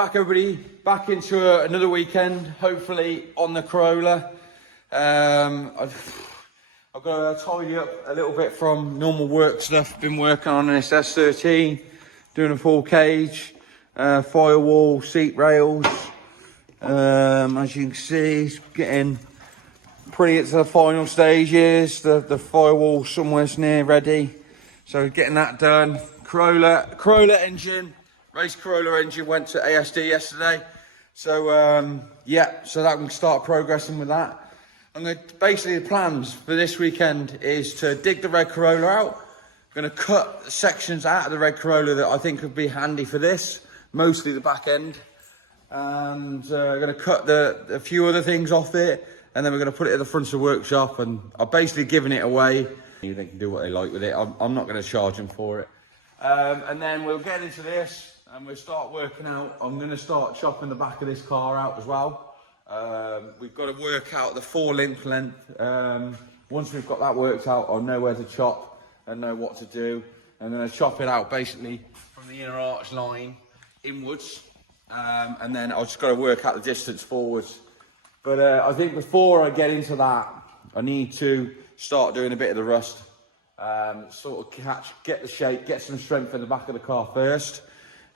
back, everybody, back into another weekend, hopefully on the Corolla. I've got to tidy up a little bit from normal work stuff. Been working on this S13, doing a full cage, firewall, seat rails. As you can see, it's getting pretty into the final stages. The firewall somewhere near ready, so getting that done. Corolla engine, race Corolla engine went to ASD yesterday, so yeah, so that we can start progressing with that. Basically the plans for this weekend is to dig the red Corolla out. I'm going to cut sections out of the red Corolla that I think would be handy for this, mostly the back end, and going to cut a few other things off it, and then we're going to put it at the front of the workshop, and I'm basically giving it away. They can do what they like with it. I'm not going to charge them for it. And then we'll get into this and we'll start working out. I'm going to start chopping the back of this car out as well. We've got to work out the 4-link length. Once we've got that worked out, I'll know where to chop and know what to do. I'm going to chop it out basically from the inner arch line inwards. And then I've just got to work out the distance forwards. But I think before I get into that, I need to start doing a bit of the rust. Sort of get the shape, get some strength in the back of the car first,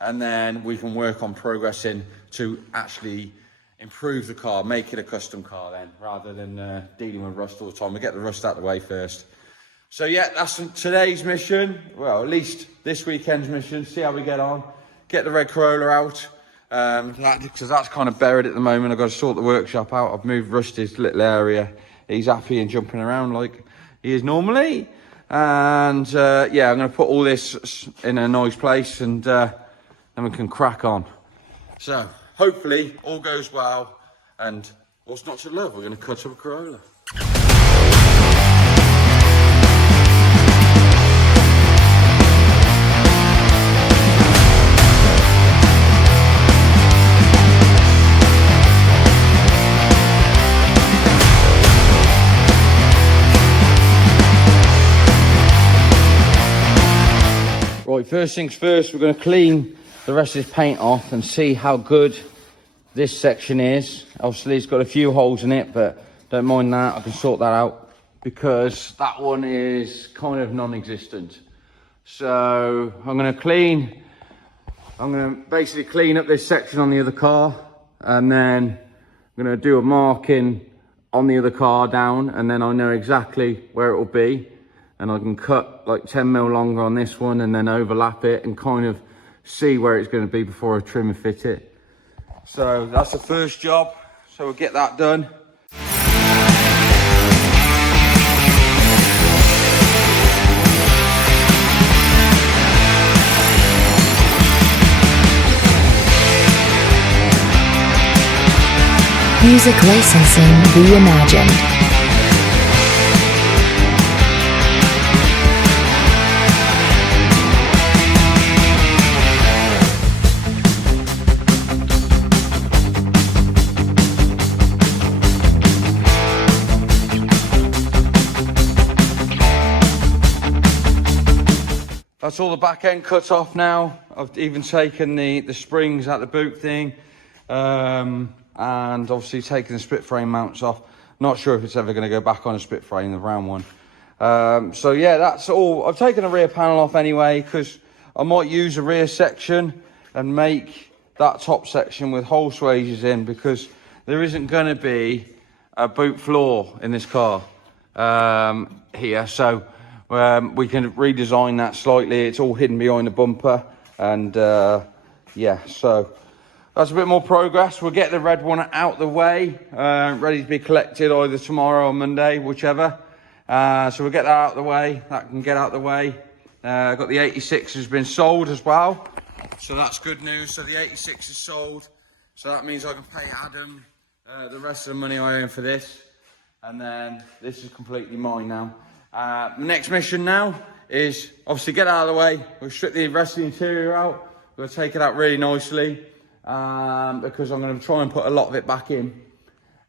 and then we can work on progressing to actually improve the car, make it a custom car then, rather than dealing with rust all the time. We get the rust out of the way first. So yeah, that's today's mission, well, at least this weekend's mission. See how we get on, get the red Corolla out, because that's kind of buried at the moment. I've got to sort the workshop out. I've moved Rusty's little area. He's happy and jumping around like he is normally. And yeah, I'm going to put all this in a nice place, and then we can crack on. So hopefully all goes well, and what's not to love? We're going to cut up a Corolla. Right, first things first, we're going to clean the rest of this paint off and see how good this section is. Obviously it's got a few holes in it, but don't mind that, I can sort that out, because that one is kind of non-existent. So I'm going to basically clean up this section on the other car, and then I'm going to do a marking on the other car down, and then I know exactly where it will be. And I can cut like 10mm longer on this one and then overlap it and kind of see where it's going to be before I trim and fit it. So that's the first job. So we'll get that done. Music licensing reimagined. That's all the back end cut off now. I've even taken the springs out the boot thing, and obviously taken the split frame mounts off. Not sure if it's ever going to go back on a split frame, the round one. So yeah, that's all. I've taken the rear panel off anyway, because I might use a rear section and make that top section with hole swages in, because there isn't going to be a boot floor in this car here. So we can redesign that slightly. It's all hidden behind the bumper, and yeah, so that's a bit more progress. We'll get the red one out the way, ready to be collected either tomorrow or Monday, whichever. So we'll get that out the way. That can get out the way. Got the 86 has been sold as well, so that's good news. So the 86 is sold, so that means I can pay Adam the rest of the money I earn for this, and then this is completely mine now. The next mission now is obviously get out of the way. We'll strip the rest of the interior out. We'll take it out really nicely, because I'm going to try and put a lot of it back in.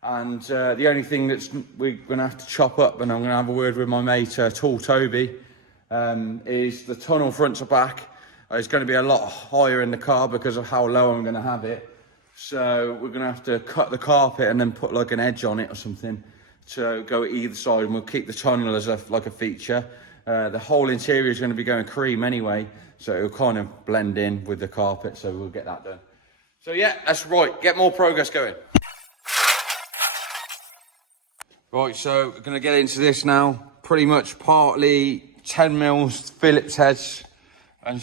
And the only thing we're going to have to chop up, and I'm going to have a word with my mate, Tall Toby, is the tunnel front to back. It's going to be a lot higher in the car because of how low I'm going to have it. So we're going to have to cut the carpet and then put like an edge on it or something to go either side, and we'll keep the tunnel as like a feature. The whole interior is going to be going cream anyway, so it'll kind of blend in with the carpet, so we'll get that done. So yeah, that's right, get more progress going. Right, so we're going to get into this now. Pretty much partly 10 mils Phillips heads, and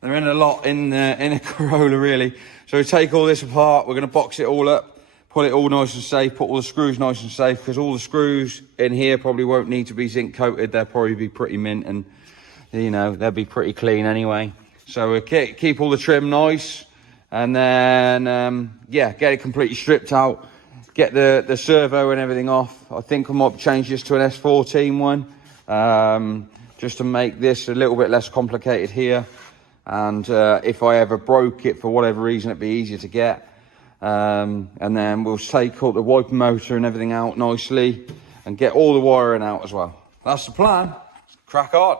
they're in a lot in a Corolla really. So we take all this apart, we're going to box it all up, put it all nice and safe, put all the screws nice and safe, because all the screws in here probably won't need to be zinc coated. They'll probably be pretty mint, and you know, they'll be pretty clean anyway. So we'll keep all the trim nice, and then yeah, get it completely stripped out, get the servo and everything off. I think I might change this to an S14 one, just to make this a little bit less complicated here. And if I ever broke it for whatever reason, it'd be easier to get. And then we'll take all the wiper motor and everything out nicely and get all the wiring out as well. That's the plan. Crack on.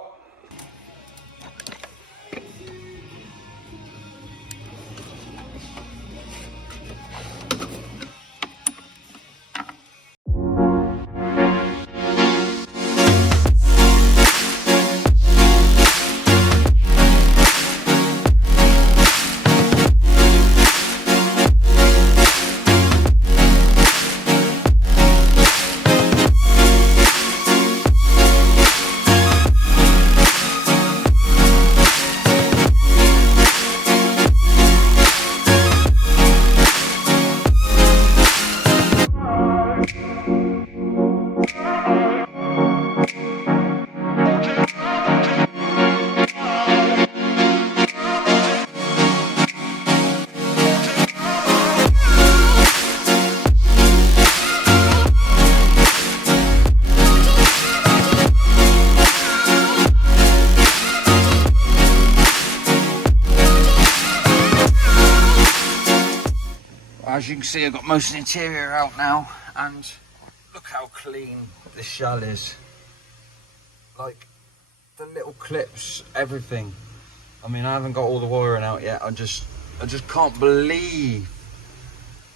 As you can see, I've got most of the interior out now, and look how clean this shell is. Like, the little clips, everything. I mean, I haven't got all the wiring out yet. I just can't believe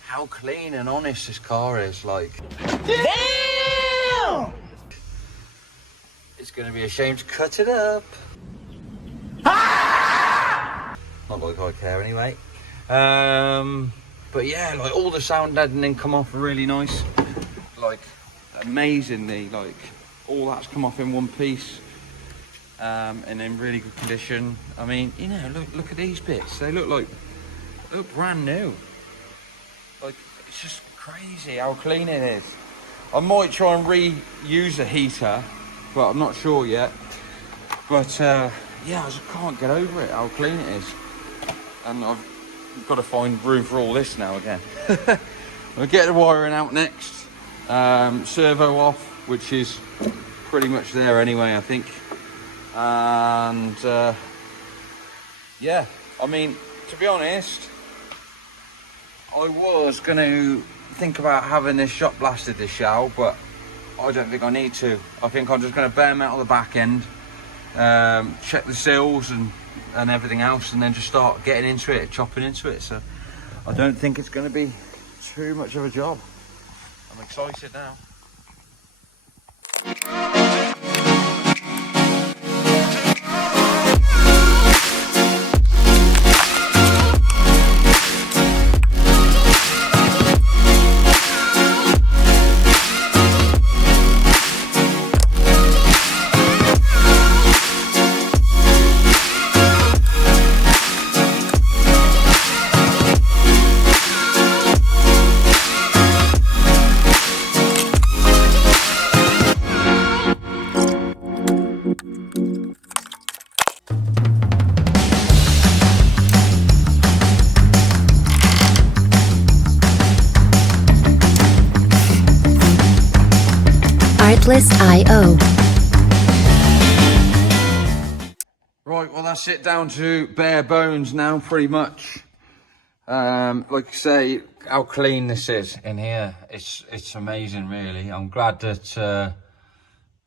how clean and honest this car is. Like, damn! It's gonna be a shame to cut it up. Ah! Not like I care anyway. But yeah, like, all the sound deadening come off really nice. Like, amazingly, like, all that's come off in one piece. And in really good condition. I mean, you know, look at these bits. They look brand new. Like, it's just crazy how clean it is. I might try and reuse a heater, but I'm not sure yet. But yeah, I just can't get over it, how clean it is. And I've got to find room for all this now again. We'll get the wiring out next. Servo off, which is pretty much there anyway, I think. And yeah, I mean, to be honest, I was going to think about having this shot blasted, this shell, but I don't think I need to. I think I'm just going to bare metal the back end, check the sills and everything else, and then just start getting into it, chopping into it. So I don't think it's going to be too much of a job. I'm excited now. Artlist.io. Right, well, that's it, down to bare bones now, pretty much. Like I say, how clean this is in here. It's amazing, really. I'm glad that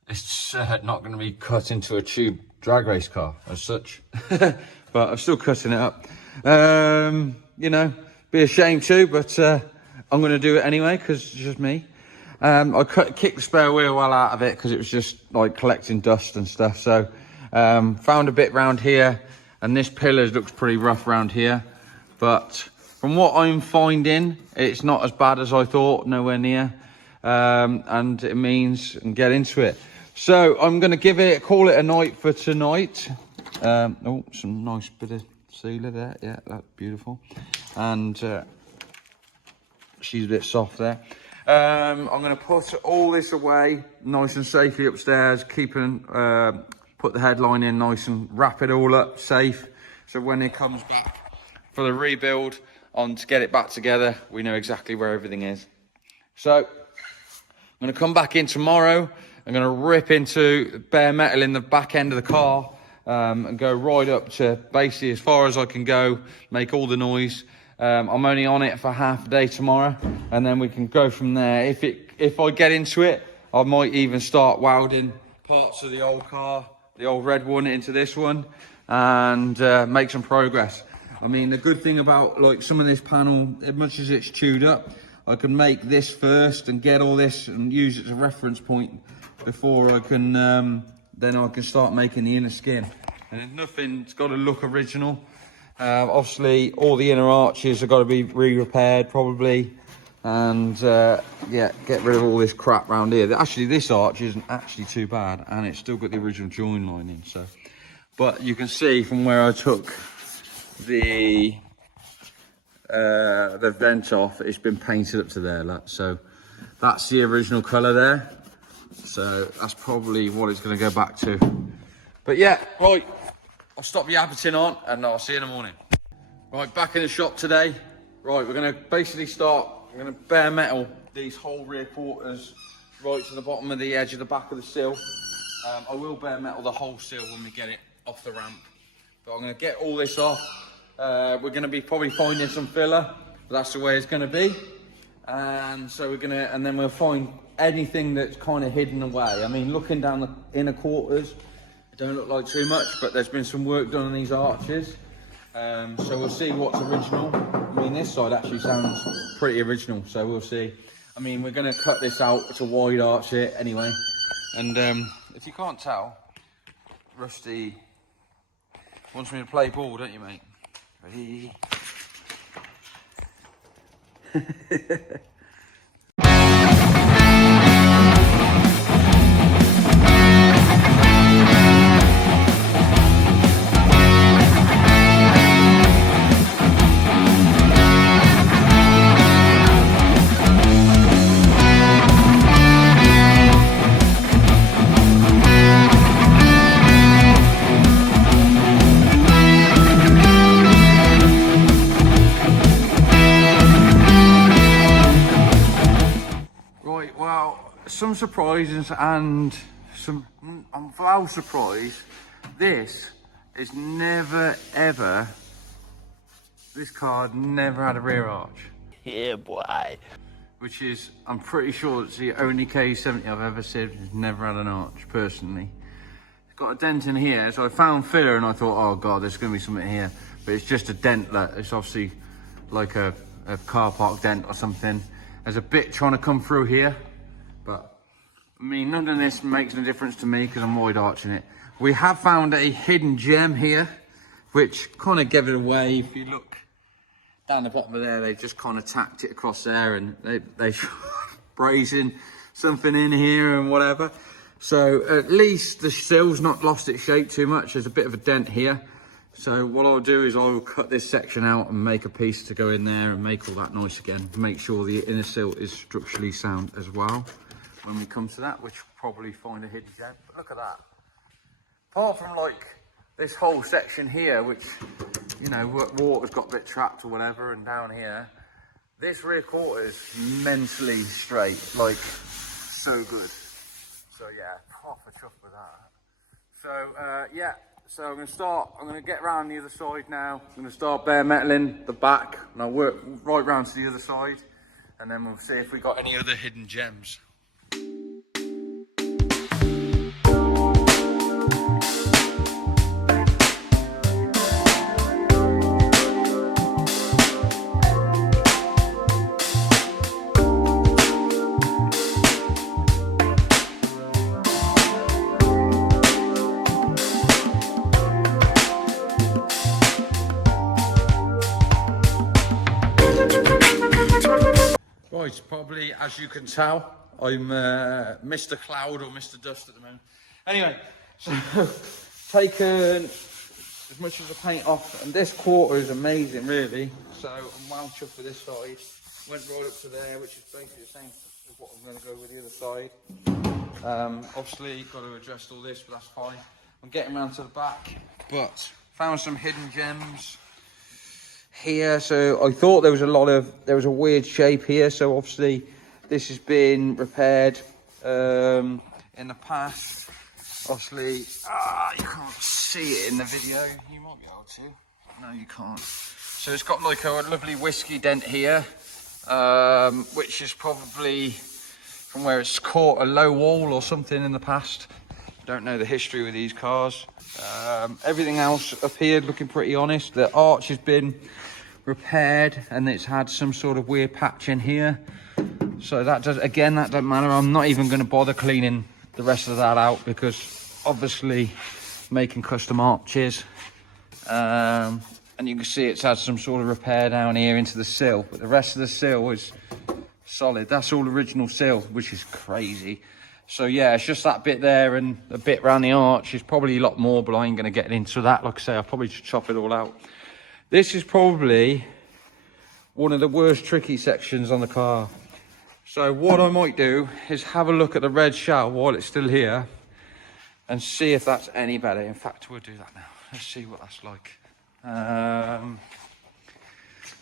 it's not going to be cut into a tube drag race car as such. But I'm still cutting it up. You know, be a shame too, but I'm going to do it anyway because it's just me. I kicked the spare wheel well out of it because it was just like collecting dust and stuff. So found a bit round here, and this pillar looks pretty rough around here. But from what I'm finding, it's not as bad as I thought, nowhere near. And it means, and get into it. So I'm going to call it a night for tonight. Oh, some nice bit of sealer there. Yeah, that's beautiful. And she's a bit soft there. I'm going to put all this away nice and safely upstairs, put the headline in nice and wrap it all up safe. So when it comes back for the rebuild to get it back together, we know exactly where everything is. So I'm going to come back in tomorrow. I'm going to rip into bare metal in the back end of the car and go right up to basically as far as I can go, make all the noise. I'm only on it for half a day tomorrow, and then we can go from there. If I get into it, I might even start welding parts of the old car, the old red one, into this one, and make some progress. I mean, the good thing about like some of this panel, as much as it's chewed up, I can make this first and get all this and use it as a reference point before I can, then I can start making the inner skin. And nothing's got to look original. Obviously, all the inner arches have got to be re-repaired probably. And yeah, get rid of all this crap around here. Actually, this arch isn't actually too bad, and it's still got the original join lining. So, but you can see from where I took the vent off, it's been painted up to there. Look. So that's the original colour there. So that's probably what it's going to go back to. But yeah, right, I'll stop yabbiting on and I'll see you in the morning. Right, back in the shop today. Right, we're going to basically we're going to bare metal these whole rear quarters right to the bottom of the edge of the back of the sill. I will bare metal the whole sill when we get it off the ramp. But I'm going to get all this off. We're going to be probably finding some filler, but that's the way it's going to be. And so and then we'll find anything that's kind of hidden away. I mean, looking down the inner quarters, it don't look like too much, but there's been some work done on these arches. So we'll see what's original. I mean, this side actually sounds pretty original, so we'll see. I mean, we're going to cut this out to wide arch it anyway. And if you can't tell, Rusty wants me to play ball, don't you, mate? Ready? Some surprises and I'm well surprised. This is never ever, this car never had a rear arch. Yeah, boy. Which is, I'm pretty sure it's the only KE70 I've ever seen that's never had an arch, personally. It's got a dent in here, so I found filler and I thought, oh God, there's gonna be something here. But it's just a dent, it's obviously like a car park dent or something. There's a bit trying to come through here, but I mean, none of this makes no difference to me because I'm wide arching it. We have found a hidden gem here, which kind of gave it away. If you look down the bottom of there, they just kind of tacked it across there and they brazing something in here and whatever. So at least the sill's not lost its shape too much. There's a bit of a dent here. So what I'll do is I'll cut this section out and make a piece to go in there and make all that nice again. Make sure the inner sill is structurally sound as well. When we come to that, which we'll probably find a hidden gem. But look at that. Apart from like this whole section here, which, you know, water's got a bit trapped or whatever, and down here, this rear quarter is mentally straight, like so good. So yeah, proper chuffed with that. So yeah, so I'm gonna get around the other side now. I'm gonna start bare metaling the back, and I'll work right round to the other side, and then we'll see if we got any other hidden gems. Right, probably, as you can tell, I'm Mr. Cloud or Mr. Dust at the moment. Anyway, so taken as much of the paint off, and this quarter is amazing, really. So I'm wound up for this side. Went right up to there, which is basically the same as what I'm going to go with the other side. Obviously, got to adjust all this, but that's fine. I'm getting around to the back, but found some hidden gems here. So I thought there was a weird shape here. So obviously, this has been repaired in the past. Obviously, you can't see it in the video. You might be able to. No, you can't. So it's got like a lovely whiskey dent here, which is probably from where it's caught a low wall or something in the past. Don't know the history with these cars. Everything else appeared looking pretty honest. The arch has been repaired and it's had some sort of weird patch in here. So that doesn't matter. I'm not even going to bother cleaning the rest of that out because obviously making custom arches. And you can see it's had some sort of repair down here into the sill, but the rest of the sill is solid. That's all original sill, which is crazy. So yeah, it's just that bit there and a bit around the arch. Is probably a lot more, but I ain't going to get into that. Like I say, I'll probably just chop it all out. This is probably one of the worst tricky sections on the car. So what I might do is have a look at the red shell while it's still here and see if that's any better. In fact, we'll do that now. Let's see what that's like.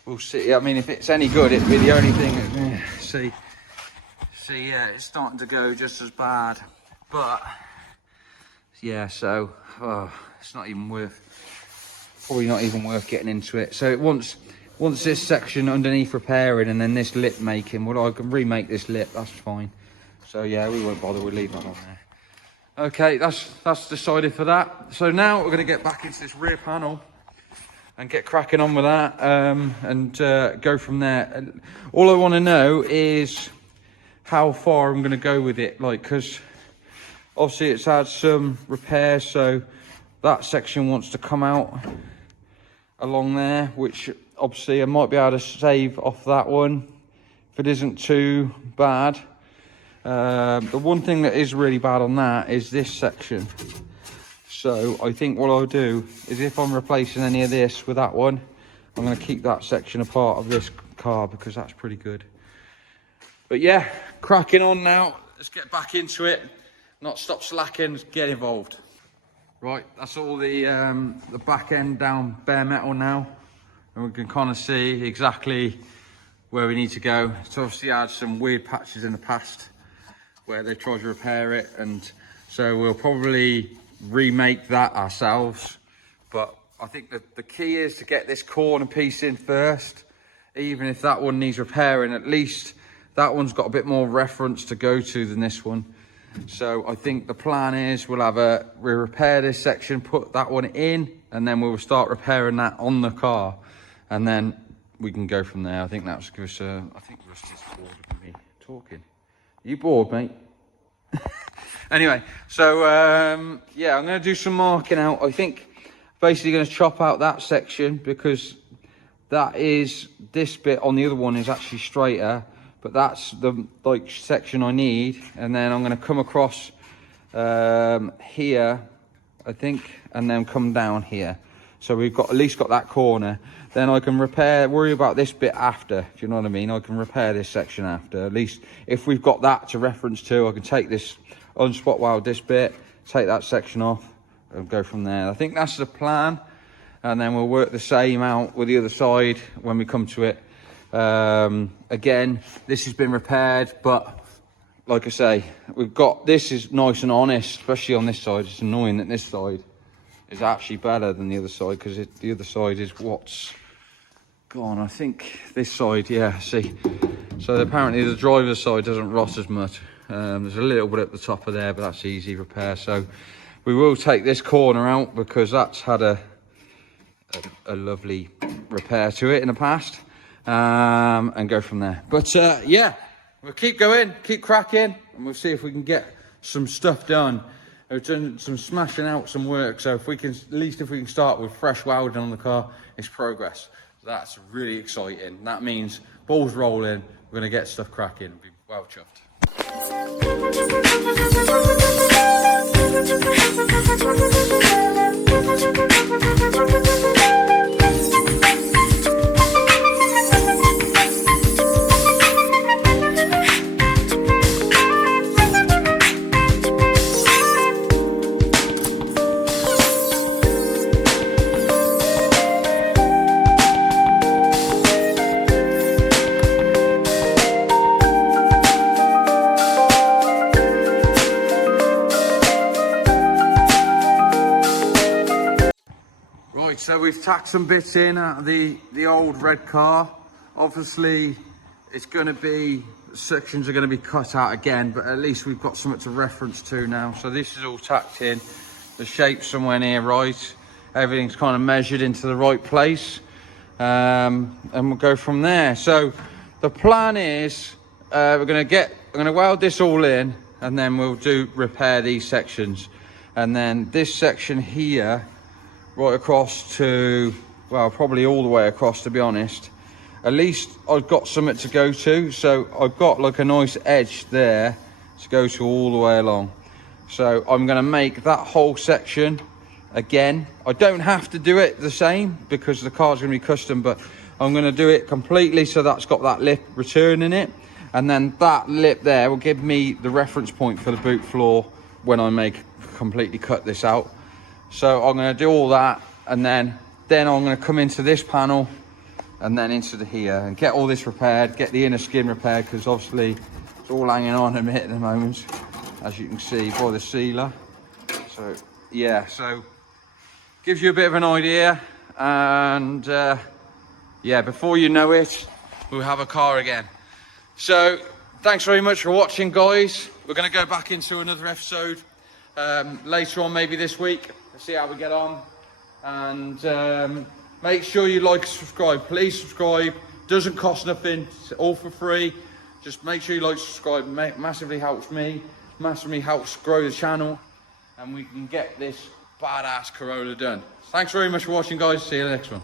We'll see. I mean, if it's any good, it'll be the only thing. See, yeah, it's starting to go just as bad. But yeah, so it's not even probably not even worth getting into it. So once this section underneath repairing and then this lip making, well, I can remake this lip, that's fine. So yeah, we won't bother, we'll leave that on there. Okay, that's decided for that. So now we're going to get back into this rear panel and get cracking on with that, and go from there. All I want to know is how far I'm going to go with it, like, because obviously it's had some repairs, so that section wants to come out along there, which obviously I might be able to save off that one if it isn't too bad. The one thing that is really bad on that is this section. So I think what I'll do is, if I'm replacing any of this with that one, I'm going to keep that section a part of this car because that's pretty good. But yeah, cracking on now. Let's get back into it. Not stop slacking, get involved. Right, that's all the back end down bare metal now. And we can kind of see exactly where we need to go. It's obviously had some weird patches in the past where they tried to repair it, and so we'll probably remake that ourselves. But I think that the key is to get this corner piece in first. Even if that one needs repairing, at least that one's got a bit more reference to go to than this one. So I think the plan is we'll repair this section, put that one in, and then we'll start repairing that on the car, and then we can go from there. I think that's give us I think Rusty's bored of me talking. Are you bored, mate? Anyway, so yeah, I'm going to do some marking out. I think basically going to chop out that section because this bit on the other one is actually straighter. But that's the section I need, and then I'm going to come across here, I think, and then come down here. So we've got at least got that corner. Then I can worry about this bit after, if you know what I mean. I can repair this section after. At least if we've got that to reference to, I can take this, unspot weld this bit, take that section off, and go from there. I think that's the plan, and then we'll work the same out with the other side when we come to it. Again, this has been repaired, but like I say, this is nice and honest, especially on this side. It's annoying that this side is actually better than the other side, because the other side is what's gone. I think this side, yeah, see, so apparently the driver's side doesn't rot as much. There's a little bit at the top of there, but that's easy repair. So we will take this corner out because that's had a lovely repair to it in the past. And go from there. But yeah, we'll keep going, keep cracking, and we'll see if we can get some stuff done. We've done some smashing out some work, so if we can start with fresh welding on the car, it's progress. That's really exciting. That means balls rolling, we're going to get stuff cracking and be well chuffed. Right, so we've tacked some bits in out of the old red car. Obviously, it's going to be, sections are going to be cut out again, but at least we've got something to reference to now. So this is all tacked in. The shape's somewhere near right. Everything's kind of measured into the right place. And we'll go from there. So the plan is, I'm going to weld this all in, and then we'll repair these sections. And then this section here, right across to, well, probably all the way across, to be honest. At least I've got something to go to. So I've got like a nice edge there to go to all the way along. So I'm going to make that whole section again. I don't have to do it the same because the car's going to be custom, but I'm going to do it completely so that's got that lip return in it. And then that lip there will give me the reference point for the boot floor when I completely cut this out. So I'm going to do all that, and then I'm going to come into this panel and then into here and get all this repaired, get the inner skin repaired, because obviously it's all hanging on a bit at the moment, as you can see by the sealer. So yeah, so gives you a bit of an idea, and yeah, before you know it, we'll have a car again. So thanks very much for watching, guys. We're going to go back into another episode later on, maybe this week. Let's see how we get on, and make sure you like and subscribe. Please subscribe. Doesn't cost nothing. It's all for free. Just make sure you like, subscribe. Massively helps me. Massively helps grow the channel, and we can get this badass Corolla done. Thanks very much for watching, guys. See you in the next one.